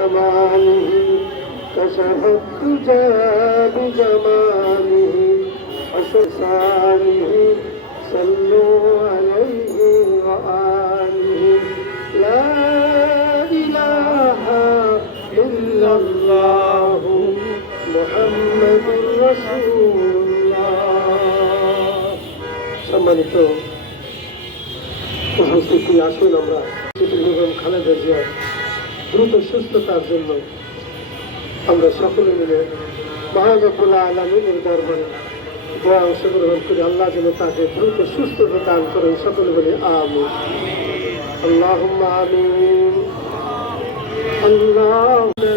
زمانه كشف الدجى بجماله وشساره صلوا عليه وآله لا إله إلا الله محمد رسول الله সম্মানিত উপস্থিতি, আসুন আমরা বেগম খালেদা জিয়ার দ্রুত সুস্থতার জন্য আমরা সকলে মিলে মহান রব্বুল আলামিনের দরবারে দোয়া অংশগ্রহণ করি। আল্লাহ যেন তাকে দ্রুত সুস্থতা দান করেন। সকলে বলি আমিন। আল্লাহুম্মা আমিন। আল্লাহুম্মা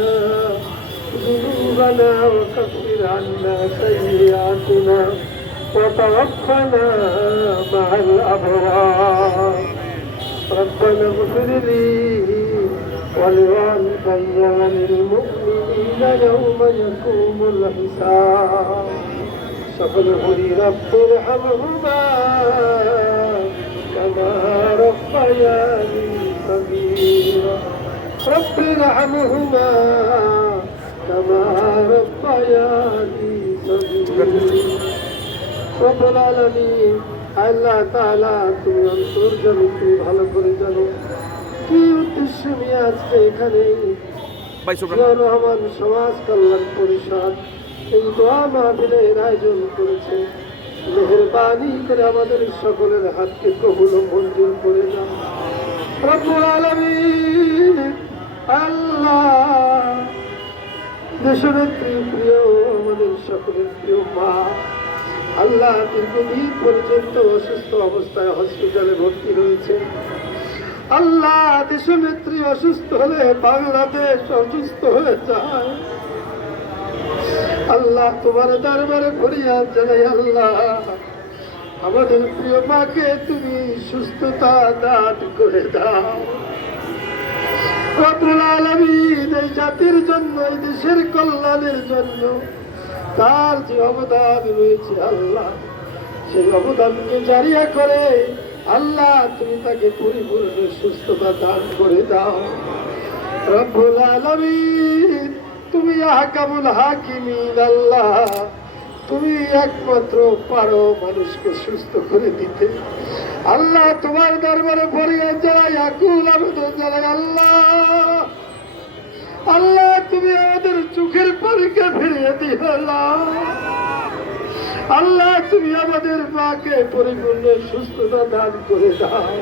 ذنوبنا وكفر عنا سيئاتنا وتوفنا مع الأبرار ربنا اغفر لي ولوالدي وللمؤمنين يوم يقوم الحساب সকল বলি রব্ব ইরহামহুমা কামা রাব্বায়ানি সগীরা রব্ব ইরহামহুমা কামা রাব্বায়ানি সগীরা রব্বুল আলামিন। আল্লাহ তাআলা তুমি অন্তর্যামী, তুমি ভালো করে জানো কি উদ্দেশ্য নিয়ে আজকে এখানে রহমান সমাজ কল্যাণ পরিষদ এই দোয়া মাহফিলের আয়োজন করেছে। মেহেরবানি করে আমাদের সকলের হাতকে কবুল ও মঞ্জুর করে দাও রব্বুল আলামিন। আল্লাহ দেশনেত্রী প্রিয় আমাদের সকলের প্রিয় মা, আল্লাহ দীর্ঘদিন পর্যন্ত অসুস্থ অবস্থায় হসপিটালে ভর্তি রয়েছে। আল্লাহ দেশনেত্রী অসুস্থ হলে বাংলাদেশ অসুস্থ হয়ে যায়। আল্লাহ তোমার দরবারে ফরিয়াদ জানাই, আল্লাহ আমাদের প্রিয় মাকে তুমি সুস্থতা দান করে দাও রব্বুল আলামিন। এই জাতির জন্য, এই দেশের কল্যাণের জন্য তার যে অবদান রয়েছে আল্লাহ, সেই অবদানকে জারিয়া করে আল্লাহ তুমি তাকে পরিপূর্ণ সুস্থতা দান করে দাও রব্বুল আলামিন। তুমি আহকামুল হাকিমিন, আল্লাহ তুমি একমাত্র পারো মানুষকে সুস্থ করে দিতে। আল্লাহ তোমার দরবারে ফরিয়াদ জানাই, আকুল আবেদন জানাই, আল্লাহ আল্লাহ তুমি আমাদের চোখের পানিকে ফিরিয়ে দিও আল্লাহ তুমি আমাদের মাকে পরিপূর্ণ সুস্থতা দান করে দাও।